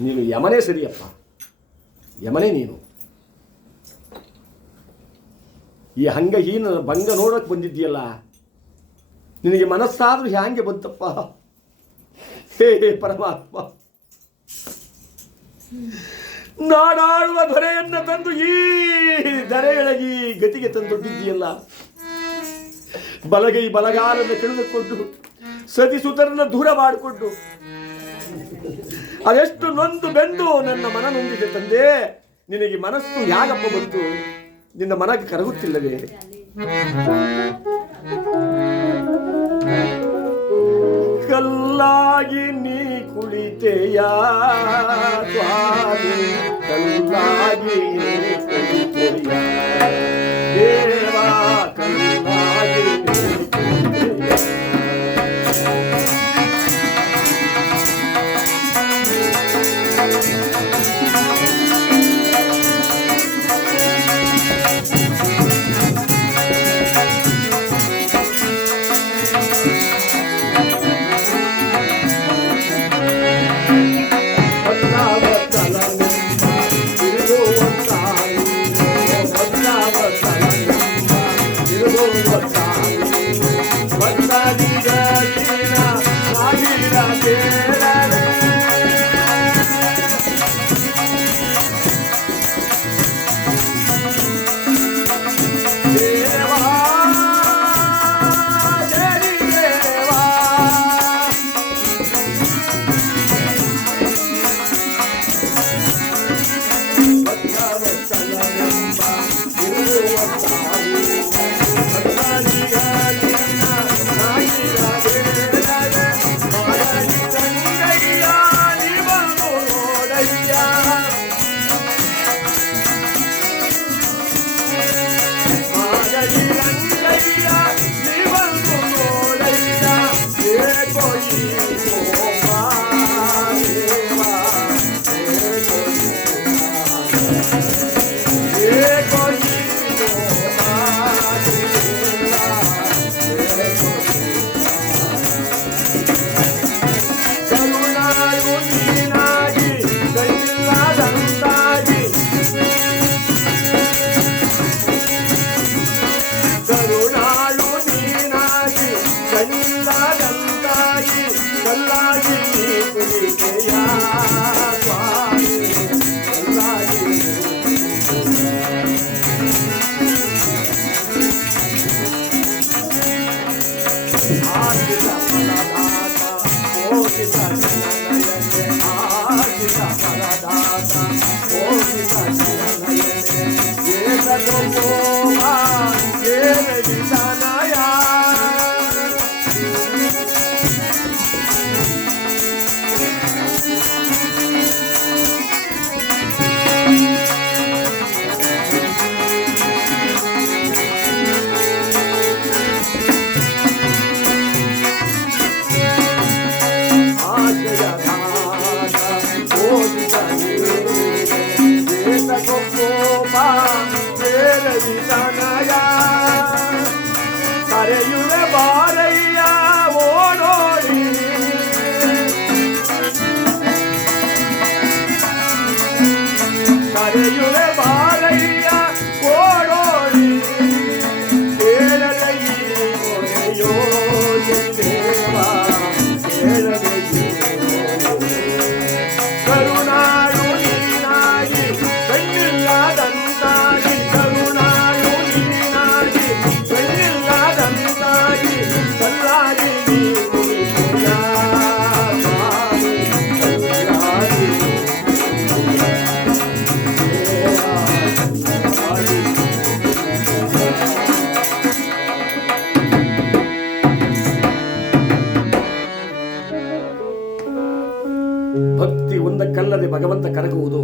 ನೀನು ಯಮನೇ ಸರಿಯಪ್ಪ. ಯಮನೇ ನೀನು. ಈ ಹಂಗಹೀನ ಭಂಗ ನೋಡಕ್ಕೆ ಬಂದಿದ್ದೀಯಲ್ಲ? ನಿನಗೆ ಮನಸ್ಸಾದರೂ ಹ್ಯಾಂಗೆ ಬಂತಪ್ಪ? ಹೇ ಹೇ, ಪರಮಾತ್ಮ. ನಾಡಾಳುವ ಧೊರೆಯನ್ನ ತಂದು ಈ ದರೆಯೊಳಗಿ ಗತಿಗೆ ತಂದೊಡ್ಡಿದ್ದೀಯಲ್ಲ? ಬಲಗೈ ಬಲಗಾಲನ್ನು ತಿಳಿದುಕೊಂಡು ಸತಿ ಸುತರನ್ನ ದೂರ ಮಾಡಿಕೊಂಡು ಅದೆಷ್ಟು ನೊಂದು ಬೆಂದು ನನ್ನ ಮನ ನೊಂದಿದೆ ತಂದೆ. ನಿನಗೆ ಮನಸ್ಸು ಯಾಗಪ್ಪ ಬಂತು ನಿನ್ನ ಮನಕ್ಕೆ ಕರಗುತ್ತಿಲ್ಲವೇ? ಕಲ್ಲಾಗಿ ನೀ ಕುಳಿತೆಯ ಸ್ವಾಮಿ? ಕಲ್ಲಾಗಿ ಏನ ವಿಧಾನಯ ಕರೆಯುವೆ ಬಾರಯ್ಯ ಓಡೋಡಿ ಕರೆಯುವೆ ಬಾರಯ್ಯ ಓಡೋಡಿ ಕೇಳದೆ ಈ ಮೊರೆಯೋ ಭಗವಂತ ಕರಗುವುದು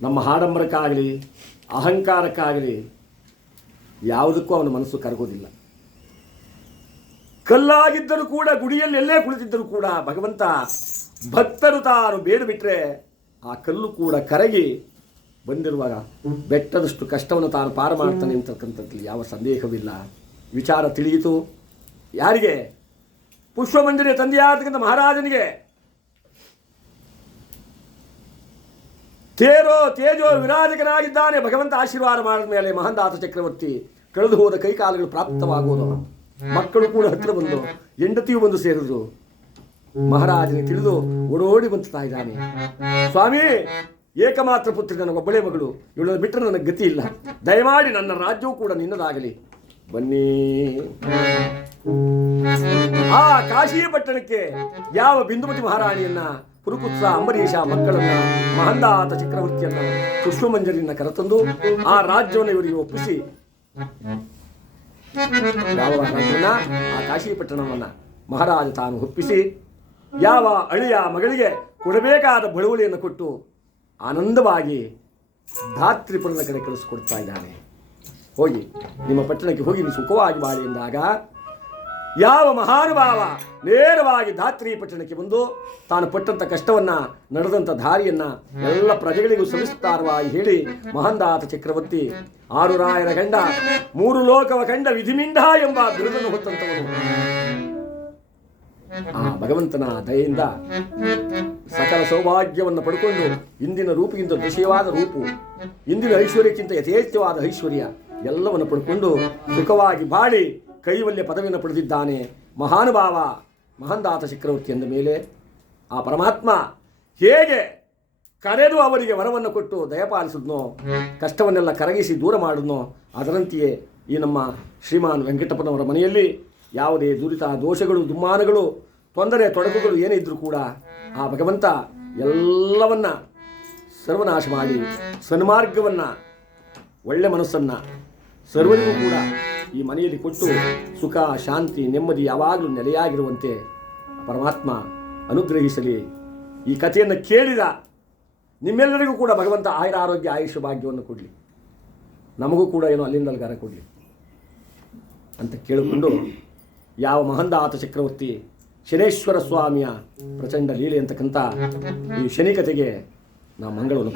ನಮ್ಮ ಹಾಡಂಬರಕ್ಕಾಗಲಿ, ಅಹಂಕಾರಕ್ಕಾಗಲಿ ಯಾವುದಕ್ಕೂ ಅವನ ಮನಸ್ಸು ಕರಗೋದಿಲ್ಲ ಕಲ್ಲಾಗಿದ್ದರೂ ಕೂಡ, ಗುಡಿಯಲ್ಲಿ ಎಲ್ಲೇ ಕುಳಿತಿದ್ದರೂ ಕೂಡ ಭಗವಂತ ಭಕ್ತರು ತಾನು ಬೇಡ ಬಿಟ್ಟರೆ ಆ ಕಲ್ಲು ಕೂಡ ಕರಗಿ ಬಂದಿರುವಾಗ ಬೆಟ್ಟದಷ್ಟು ಕಷ್ಟವನ್ನು ತಾನು ಪಾರು ಮಾಡ್ತಾನೆ ಅಂತಕ್ಕಂಥದ್ದಲ್ಲಿ ಯಾವ ಸಂದೇಹವಿಲ್ಲ. ವಿಚಾರ ತಿಳಿಯಿತು. ಯಾರಿಗೆ? ಪುಷ್ಪಮಂದಿರ ತಂದೆಯಾದಕ್ಕಿಂತ ಮಹಾರಾಜನಿಗೆ ತೇರೋ ತೇಜೋ ವಿರಾಜಕನಾಗಿದ್ದಾನೆ. ಭಗವಂತ ಆಶೀರ್ವಾದ ಮಾಡಿದ ಮೇಲೆ ಮಹಂದಾತ ಚಕ್ರವರ್ತಿ ಕಳೆದು ಹೋದ ಕೈಕಾಲುಗಳು ಪ್ರಾಪ್ತವಾಗುವುದು ಮಕ್ಕಳು ಕೂಡ ಹತ್ತಿರ ಬಂದು ಹೆಂಡತಿಯು ಬಂದು ಸೇರಿದ್ರು. ಮಹಾರಾಜನಿಗೆ ತಿಳಿದು ಓಡೋಡಿ ಬಂತಾ ಇದ್ದಾನೆ ಸ್ವಾಮಿ ಏಕಮಾತ್ರ ಪುತ್ರಿ ನನಗೊಬ್ಬಳೇ ಮಗಳು. ಇವಳನ್ನು ಬಿಟ್ಟರೆ ನನಗೆ ಗತಿ ಇಲ್ಲ. ದಯಮಾಡಿ ನನ್ನ ರಾಜ್ಯವೂ ಕೂಡ ನಿನ್ನದಾಗಲಿ. ಬನ್ನಿ. ಆ ಕಾಶಿ ಪಟ್ಟಣಕ್ಕೆ ಯಾವ ಬಿಂದುಮತಿ ಮಹಾರಾಣಿಯನ್ನ ಪುರುಕುತ್ಸ ಅಂಬರೀಷ ಮಕ್ಕಳನ್ನ ಮಹಂದಾತ ಚಕ್ರವರ್ತಿಯನ್ನ ಪುಷ್ಪಮಂಜರಿಯನ್ನ ಕರೆತಂದು ಆ ರಾಜ್ಯವನ್ನು ಇವರಿಗೆ ಒಪ್ಪಿಸಿ. ಯಾವ ರಾಜ್ಯವನ್ನ? ಆ ಕಾಶಿಪಟ್ಟಣವನ್ನ ಮಹಾರಾಜ ತಾನು ಒಪ್ಪಿಸಿ, ಯಾವ ಅಳಿಯ ಮಗಳಿಗೆ ಕೊಡಬೇಕಾದ ಬಳುವಳಿಯನ್ನು ಕೊಟ್ಟು ಆನಂದವಾಗಿ ಧಾತ್ರಿಪುರದ ಕಡೆ ಕಳಿಸಿಕೊಡ್ತಾ ಇದ್ದಾನೆ. ಹೋಗಿ ನಿಮ್ಮ ಪಟ್ಟಣಕ್ಕೆ ಹೋಗಿ ನೀವು ಸುಖವಾಗಿ ಬಾಳಿ ಎಂದಾಗ ಯಾವ ಮಹಾನುಭಾವ ನೇರವಾಗಿ ಧಾತ್ರಿ ಪಟ್ಟಣಕ್ಕೆ ಬಂದು ತಾನು ಪಟ್ಟಂತ ಕಷ್ಟವನ್ನ, ನಡೆದಂತ ದಾರಿಯನ್ನ ಎಲ್ಲ ಪ್ರಜೆಗಳಿಗೂ ಸಲ್ಲಿಸುತ್ತಾರವಾಗಿ ಹೇಳಿ ಮಹಂದಾತ ಚಕ್ರವರ್ತಿ ಆರು ರಾಯರ ಗಂಡ, ಮೂರು ಲೋಕವ ಕಂಡ ವಿಧಿಮಿಂಡ ಎಂಬ ಬಿರುದನ್ನು ಹೊತ್ತಂತವನು ಆ ಭಗವಂತನ ದಯೆಯಿಂದ ಸಕಲ ಸೌಭಾಗ್ಯವನ್ನು ಪಡ್ಕೊಂಡು ಇಂದಿನ ರೂಪಿಗಿಂತ ವಿಷಯವಾದ ರೂಪು, ಇಂದಿನ ಐಶ್ವರ್ಯಕ್ಕಿಂತ ಯಥೇಚ್ಛವಾದ ಐಶ್ವರ್ಯ ಎಲ್ಲವನ್ನು ಪಡ್ಕೊಂಡು ಸುಖವಾಗಿ ಬಾಳಿ ಕೈವಲ್ಯ ಪದವಿಯನ್ನು ಪಡೆದಿದ್ದಾನೆ ಮಹಾನುಭಾವ ಮಹಂದಾತ ಚಕ್ರವರ್ತಿ ಎಂದ ಮೇಲೆ ಆ ಪರಮಾತ್ಮ ಹೇಗೆ ಕರೆದು ಅವರಿಗೆ ವರವನ್ನು ಕೊಟ್ಟು ದಯಪಾಲಿಸಿದ್ನೋ ಕಷ್ಟವನ್ನೆಲ್ಲ ಕರಗಿಸಿ ದೂರ ಮಾಡಿದ್ನೋ, ಅದರಂತೆಯೇ ಈ ನಮ್ಮ ಶ್ರೀಮಾನ್ ವೆಂಕಟಪ್ಪನವರ ಮನೆಯಲ್ಲಿ ಯಾವುದೇ ದುರಿತ ದೋಷಗಳು, ದುಮ್ಮಾನಗಳು, ತೊಂದರೆ, ತೊಡಕುಗಳು ಏನೇ ಕೂಡ ಆ ಭಗವಂತ ಎಲ್ಲವನ್ನ ಸರ್ವನಾಶ ಮಾಡಿ, ಸನ್ಮಾರ್ಗವನ್ನು, ಒಳ್ಳೆ ಮನಸ್ಸನ್ನು ಸರ್ವರಿಗೂ ಕೂಡ ಈ ಮನೆಯಲ್ಲಿ ಕೊಟ್ಟು ಸುಖ, ಶಾಂತಿ, ನೆಮ್ಮದಿ ಯಾವಾಗಲೂ ನೆಲೆಯಾಗಿರುವಂತೆ ಪರಮಾತ್ಮ ಅನುಗ್ರಹಿಸಲಿ. ಈ ಕಥೆಯನ್ನು ಕೇಳಿದ ನಿಮ್ಮೆಲ್ಲರಿಗೂ ಕೂಡ ಭಗವಂತ ಆಯುರ ಆರೋಗ್ಯ, ಆಯುಷ್ಯ ಭಾಗ್ಯವನ್ನು ಕೊಡಲಿ. ನಮಗೂ ಕೂಡ ಏನೋ ಅಲ್ಲಿಂದ ಅಲ್ಗಾರ ಕೊಡಲಿ ಅಂತ ಕೇಳಿಕೊಂಡು ಯಾವ ಮಹಂದಾತ ಚಕ್ರವರ್ತಿ ಶನೇಶ್ವರ ಸ್ವಾಮಿಯ ಪ್ರಚಂಡ ಲೀಲೆ ಅಂತಕ್ಕಂಥ ಈ ಶನಿ ಕಥೆಗೆ ನಾವು ಮಂಗಳವನ್ನು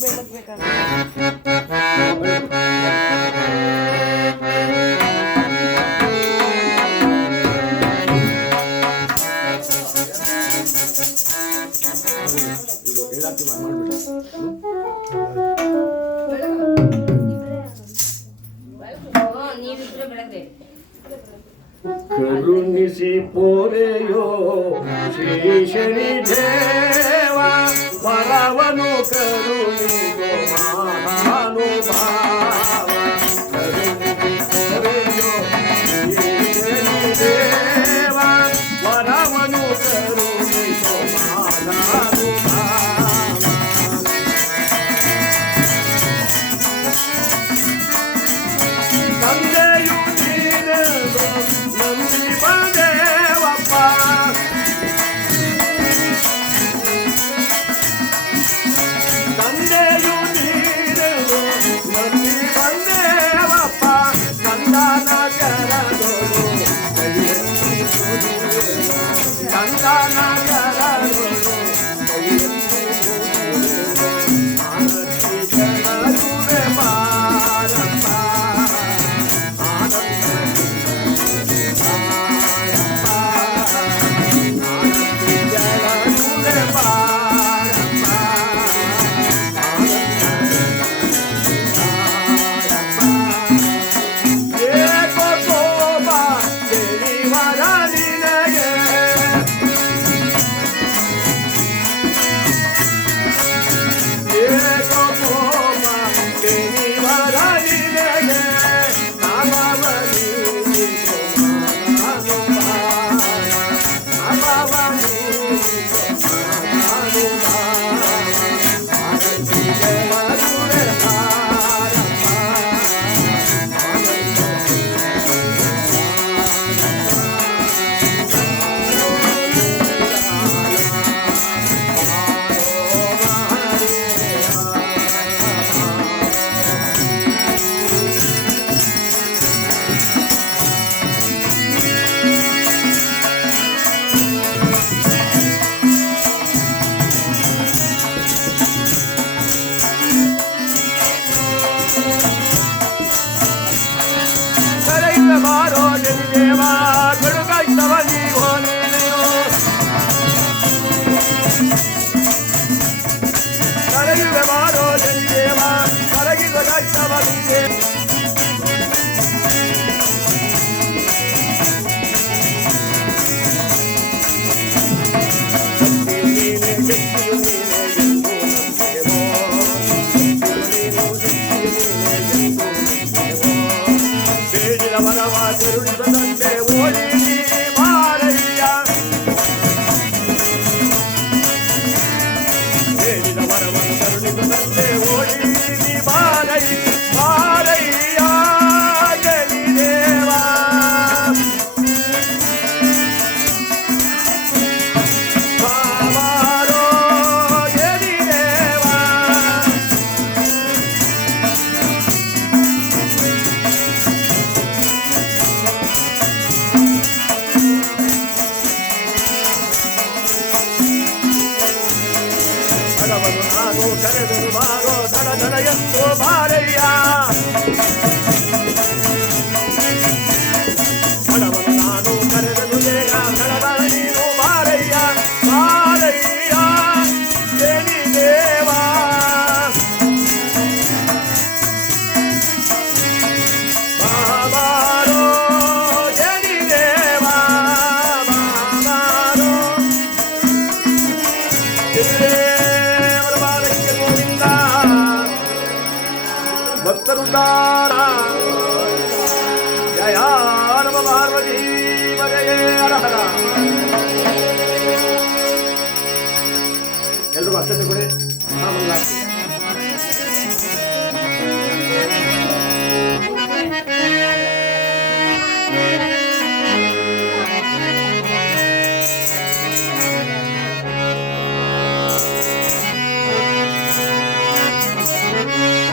से ब्रेकअप करूँ Nara. शोभा ಮದಯೇ ಹರ ಹರ ಎಲ್ರಿಗೂ ಅಷ್ಟೇ ಕೊಡಿ ಆಮೇಲೆ